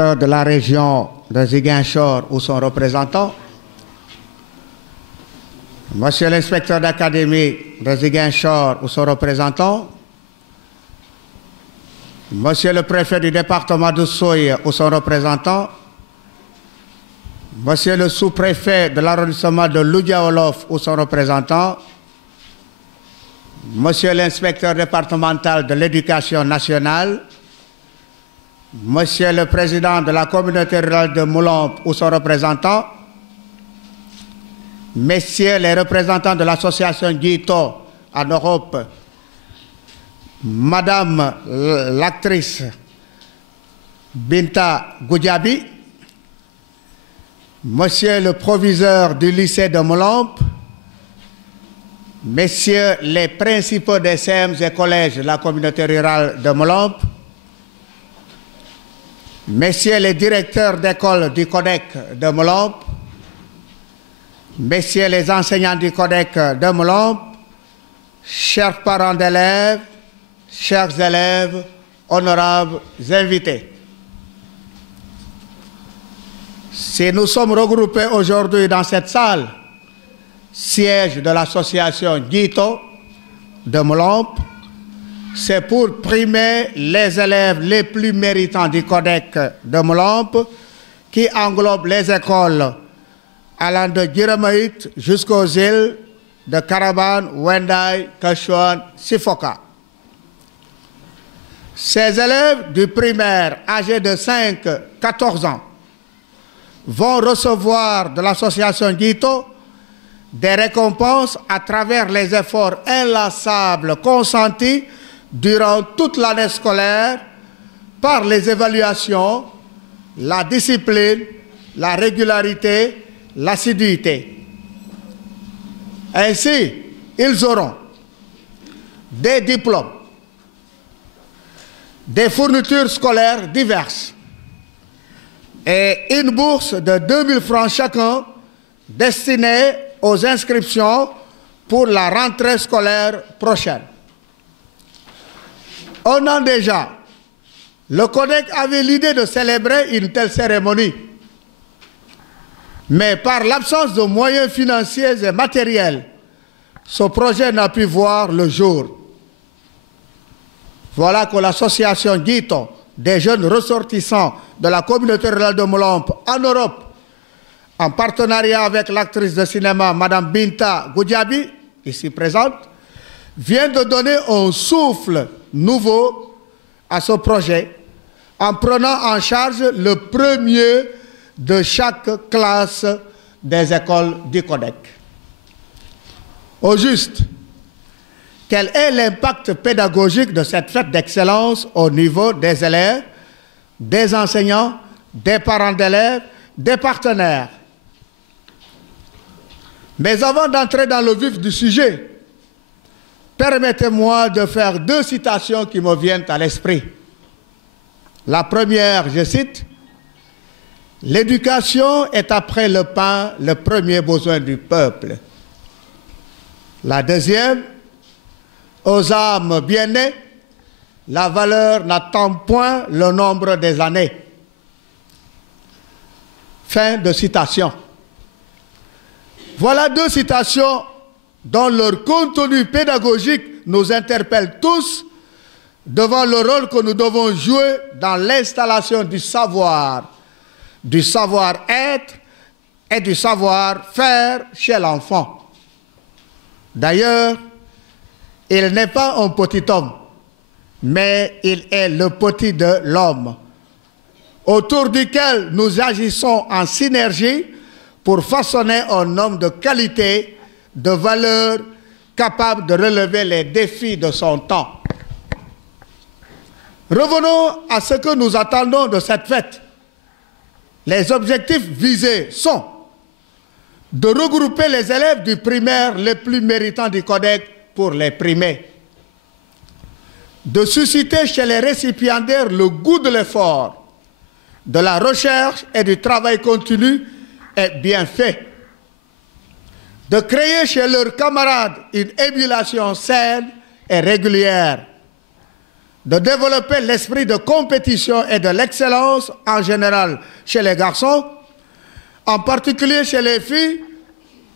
de la région de Ziguinchor ou son représentant, Monsieur l'inspecteur d'académie de Ziguinchor ou son représentant, Monsieur le préfet du département de Soye ou son représentant, Monsieur le sous-préfet de l'arrondissement de Loudia-Olof ou son représentant, Monsieur l'inspecteur départemental de l'éducation nationale, Monsieur le président de la communauté rurale de Moulombe ou son représentant, Messieurs les représentants de l'association Guito en Europe, Madame l'actrice Binta Goudiaby, Monsieur le proviseur du lycée de Moulombe, Messieurs les principaux des CEMS et collèges de la communauté rurale de Moulombe, Messieurs les directeurs d'école du CODEC de Moulombe, Messieurs les enseignants du CODEC de Moulombe, chers parents d'élèves, chers élèves, honorables invités. Si nous sommes regroupés aujourd'hui dans cette salle, siège de l'association Guito de Moulombe, c'est pour primer les élèves les plus méritants du CODEC de Moulombe, qui englobe les écoles allant de Giramaït jusqu'aux îles de Caraban, Wendaï, Kachouan, Sifoka. Ces élèves du primaire âgés de 5-14 ans vont recevoir de l'association Guito des récompenses à travers les efforts inlassables consentis durant toute l'année scolaire par les évaluations, la discipline, la régularité, l'assiduité. Ainsi, ils auront des diplômes, des fournitures scolaires diverses et une bourse de 2000 francs chacun destinée aux inscriptions pour la rentrée scolaire prochaine. Un an déjà, le CODEC avait l'idée de célébrer une telle cérémonie. Mais par l'absence de moyens financiers et matériels, ce projet n'a pu voir le jour. Voilà que l'association Guito, des jeunes ressortissants de la communauté rurale de Moulombe en Europe, en partenariat avec l'actrice de cinéma Madame Binta Goudiaby, ici présente, vient de donner un souffle nouveau à ce projet en prenant en charge le premier de chaque classe des écoles du CODEC. Au juste, quel est l'impact pédagogique de cette fête d'excellence au niveau des élèves, des enseignants, des parents d'élèves, des partenaires? Mais avant d'entrer dans le vif du sujet, permettez-moi de faire deux citations qui me viennent à l'esprit. La première, je cite, « L'éducation est après le pain le premier besoin du peuple. » La deuxième, « Aux âmes bien nées, la valeur n'attend point le nombre des années. » Fin de citation. Voilà deux citations dont leur contenu pédagogique nous interpelle tous devant le rôle que nous devons jouer dans l'installation du savoir-être et du savoir-faire chez l'enfant. D'ailleurs, il n'est pas un petit homme, mais il est le petit de l'homme, autour duquel nous agissons en synergie pour façonner un homme de qualité, de valeur, capable de relever les défis de son temps. Revenons à ce que nous attendons de cette fête. Les objectifs visés sont de regrouper les élèves du primaire les plus méritants du CODEC pour les primer, de susciter chez les récipiendaires le goût de l'effort, de la recherche et du travail continu et bien fait, de créer chez leurs camarades une émulation saine et régulière, de développer l'esprit de compétition et de l'excellence en général chez les garçons, en particulier chez les filles,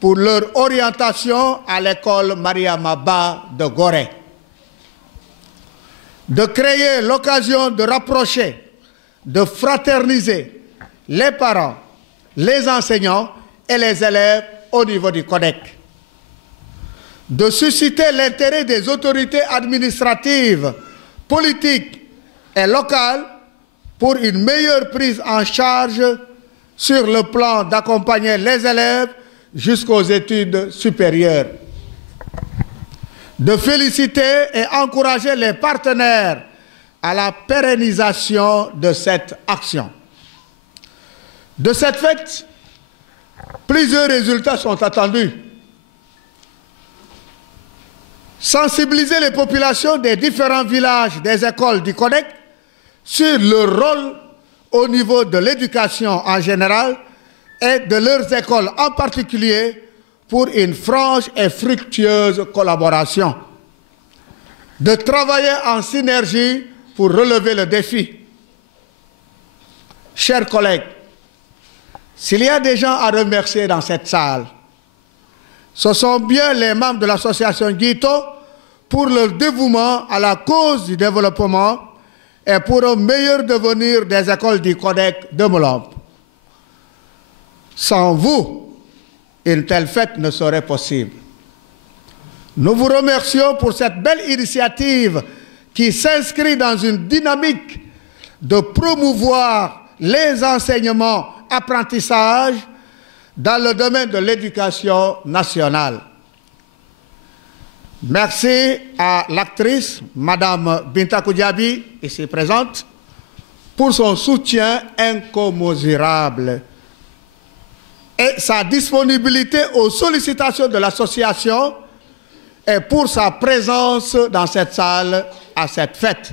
pour leur orientation à l'école Mariama Ba de Gorée. De créer l'occasion de rapprocher, de fraterniser les parents, les enseignants et les élèves au niveau du CODEC. De susciter l'intérêt des autorités administratives, politiques et locales pour une meilleure prise en charge sur le plan d'accompagner les élèves jusqu'aux études supérieures. De féliciter et encourager les partenaires à la pérennisation de cette action. De cette fête, plusieurs résultats sont attendus. Sensibiliser les populations des différents villages des écoles du CODEC sur leur rôle au niveau de l'éducation en général et de leurs écoles en particulier pour une franche et fructueuse collaboration. De travailler en synergie pour relever le défi. Chers collègues, s'il y a des gens à remercier dans cette salle, ce sont bien les membres de l'association Guito pour leur dévouement à la cause du développement et pour un meilleur devenir des écoles du CODEC de Molombe. Sans vous, une telle fête ne serait possible. Nous vous remercions pour cette belle initiative qui s'inscrit dans une dynamique de promouvoir les enseignements, apprentissages dans le domaine de l'éducation nationale. Merci à l'actrice, Madame Binta Goudiaby, ici présente, pour son soutien incommensurable et sa disponibilité aux sollicitations de l'association et pour sa présence dans cette salle à cette fête.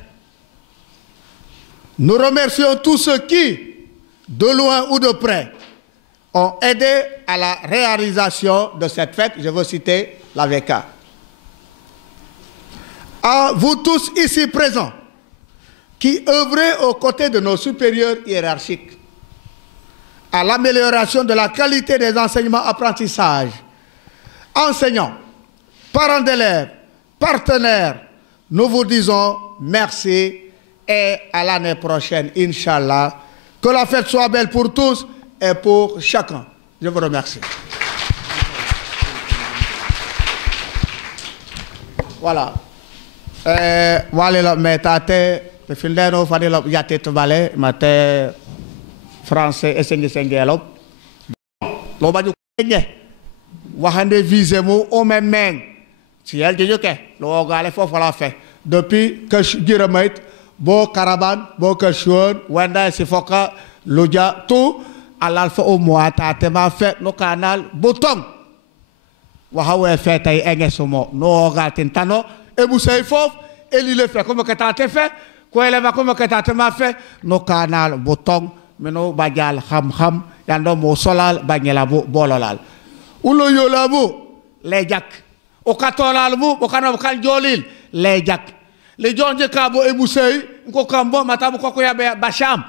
Nous remercions tous ceux qui, de loin ou de près, ont aidé à la réalisation de cette fête. Je veux citer l'AVK. À vous tous ici présents, qui œuvrez aux côtés de nos supérieurs hiérarchiques, à l'amélioration de la qualité des enseignements apprentissages, enseignants, parents d'élèves, partenaires, nous vous disons merci et à l'année prochaine, Inch'Allah. Que la fête soit belle pour tous et pour chacun. Je vous remercie. Voilà. Voilà, mais tate, le findeno fadelo yate tobale, mate français et sengelop. Lo baju kenye. Wahande visemo au même main. Si elle dit que lo gale faut la fait. Depuis que je dirais bo caravan, bo kashon, wanda sifoka, loja tout, à l'alpha au mois, tate ma fait no canal, bouton. Wahawe fait ay engesomo, no gatintano, et vous savez fof, et il le fait comme que tate fait, quoi elle va comme que tate ma fait, no canal, bouton, meno bagal, ham, yando mo solal, banyela bololal. Ulo yolabu, les jak. Au katolal bu, au kanabkal jolil, les jak. Les gens de Cabo et Moussei, ko kambo matabu ko ya basham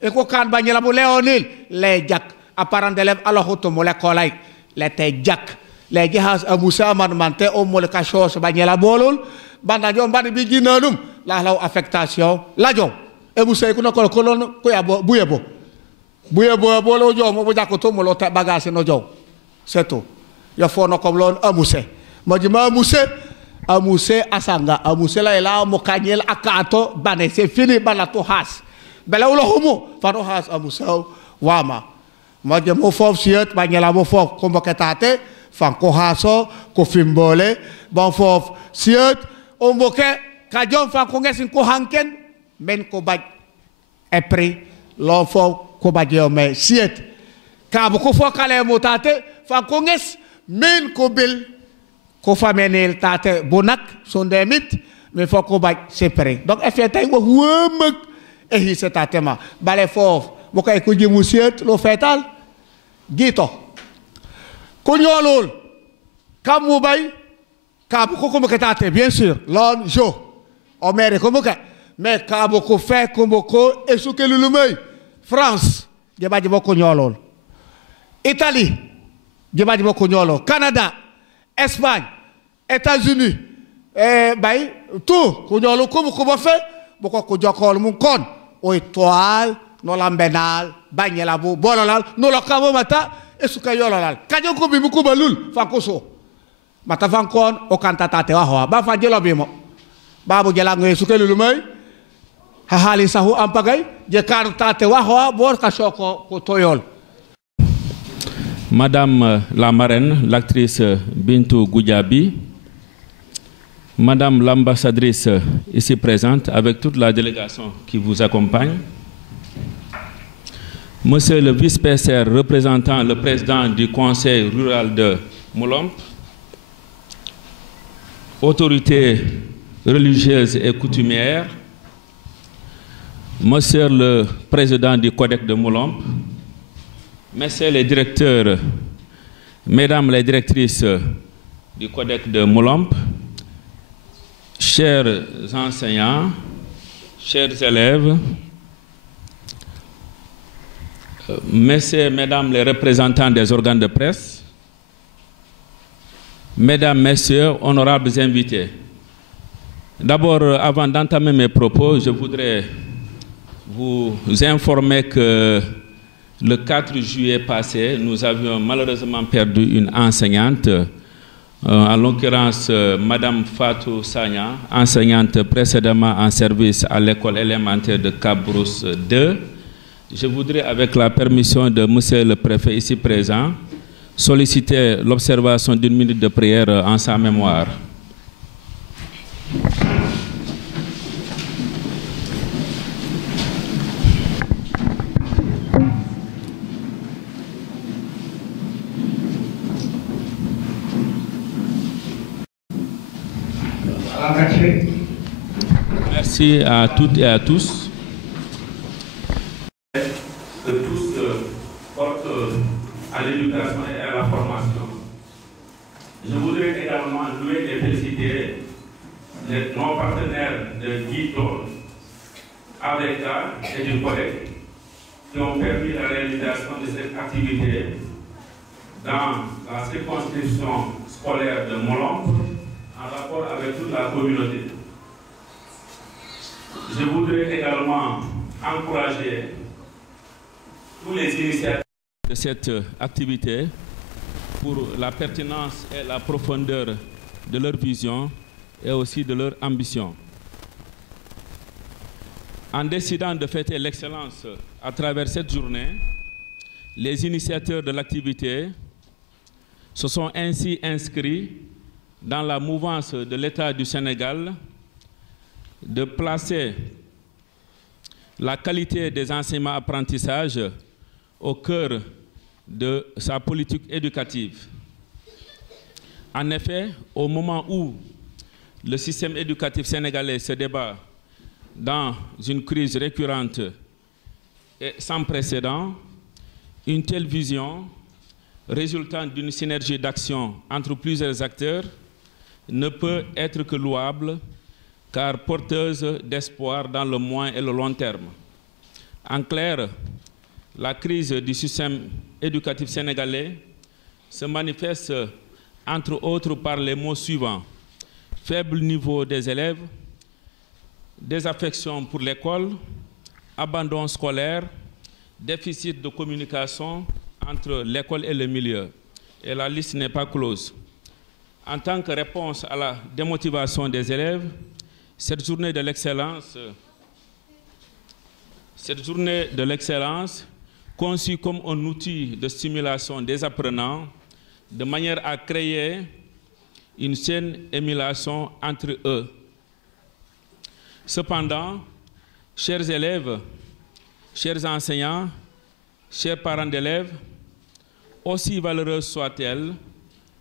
e ko kan banyela bu leonil les jak apparent d'élève alors auto mo l'école les te jak les jihaz a Moussa man mante o mo le kachos banyela bolul banda jom bandi bi ginanum la law affectation la jom e Moussei ko ko kolon ko ya buyebo bolo jom mo jakko to mo lo ta bagage no jom c'est tout yo fo no comme lon a Moussei mo jima Moussei Amuse asanga amuse la ela mo kanyel akato bane c'est fini balato has bela ulo humu faro has amusau wama mo je mo fof siet banyela mo fof ko mboketate fanko haso ko fimbole bon fof siet o mboke ka jom fanko ngesin ko hanken men ko baj epri lo fof ko bajio me siet ka ko fo kale mo tate fanko nges men ko bil ko famenel tate bonak son demit mais faut ko baj séparé donc effet tay wo wëmak e hi c'est tatema balé fof bo kay ko jimu set lo fetal gito ko ñolol kam mu bay ka ko ko tate bien sûr lon jo o mere ko muka mais kaboko fait komboko et souke lulumei. France, djebadji boko nyolol. Italie, djebadji boko nyolol. Canada, Espagne, États-Unis, bay tout ko nyolo ko ko fait boko ko jokol mun kon o étoile no lambenal banyela bo bololal no lokamo mata e souka yololal kajo ko bi mu ko balul fankoso mata fankon o kantata te wa ba fa jelo bi mo babu jela ngoy souka lulumay ha hali sahu ampagay je karta te wa bor ka soko ko toyol. Madame la marraine, l'actrice Bintou Goudiaby, Madame l'ambassadrice ici présente avec toute la délégation qui vous accompagne, Monsieur le vice-PSR représentant le président du conseil rural de Moulomp, autorités religieuses et coutumières, Monsieur le président du Codec de Moulomp, Messieurs les directeurs, Mesdames les directrices du Codec de Moulomp, chers enseignants, chers élèves, Messieurs et Mesdames les représentants des organes de presse, Mesdames, Messieurs, honorables invités. D'abord, avant d'entamer mes propos, je voudrais vous informer que le 4 juillet passé, nous avions malheureusement perdu une enseignante, en l'occurrence Madame Fatou Sagna, enseignante précédemment en service à l'école élémentaire de Cap-Brousse 2. Je voudrais, avec la permission de Monsieur le préfet ici présent, solliciter l'observation d'une minute de prière en sa mémoire. Merci à toutes et à tous. Que tous portent à l'éducation et à la formation. Je voudrais également louer et féliciter nos partenaires de Guito, AVECA et du Codec qui ont permis la réalisation de cette activité dans la circonscription scolaire de Moulomp en rapport avec toute la communauté. Je voudrais également encourager tous les initiateurs de cette activité pour la pertinence et la profondeur de leur vision et aussi de leur ambition. En décidant de fêter l'excellence à travers cette journée, les initiateurs de l'activité se sont ainsi inscrits dans la mouvance de l'État du Sénégal de placer la qualité des enseignements-apprentissages au cœur de sa politique éducative. En effet, au moment où le système éducatif sénégalais se débat dans une crise récurrente et sans précédent, une telle vision, résultant d'une synergie d'action entre plusieurs acteurs, ne peut être que louable, car porteuse d'espoir dans le moyen et le long terme. En clair, la crise du système éducatif sénégalais se manifeste entre autres par les mots suivants: faible niveau des élèves, désaffection pour l'école, abandon scolaire, déficit de communication entre l'école et le milieu. Et la liste n'est pas close. En tant que réponse à la démotivation des élèves, cette journée de l'excellence, conçue comme un outil de stimulation des apprenants, de manière à créer une saine émulation entre eux. Cependant, chers élèves, chers enseignants, chers parents d'élèves, aussi valeureuse soit-elle,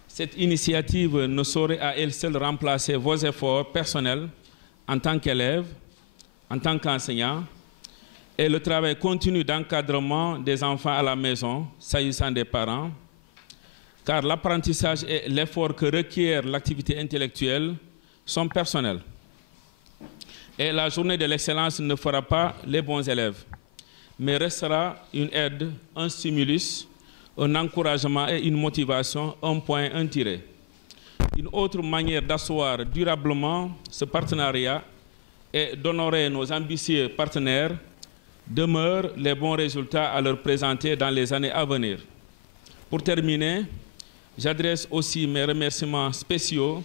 cette initiative ne saurait à elle seule remplacer vos efforts personnels en tant qu'élève, en tant qu'enseignant, et le travail continu d'encadrement des enfants à la maison, s'agissant des parents, car l'apprentissage et l'effort que requiert l'activité intellectuelle sont personnels. Et la journée de l'excellence ne fera pas les bons élèves, mais restera une aide, un stimulus, un encouragement et une motivation, un point, un tiré. Une autre manière d'asseoir durablement ce partenariat et d'honorer nos ambitieux partenaires demeure les bons résultats à leur présenter dans les années à venir. Pour terminer, j'adresse aussi mes remerciements spéciaux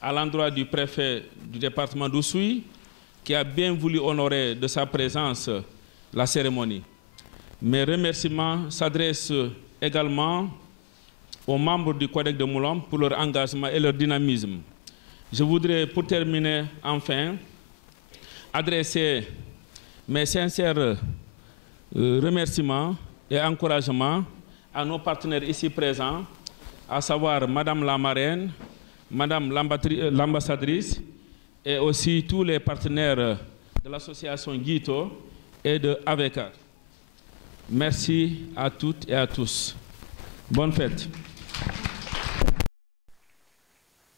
à l'endroit du préfet du département d'Oussouye qui a bien voulu honorer de sa présence la cérémonie. Mes remerciements s'adressent également aux membres du Codec de Moulombe pour leur engagement et leur dynamisme. Je voudrais, pour terminer, enfin, adresser mes sincères remerciements et encouragements à nos partenaires ici présents, à savoir Madame la marraine, Madame l'ambassadrice et aussi tous les partenaires de l'association Guito et de AVECAR. Merci à toutes et à tous. Bonne fête.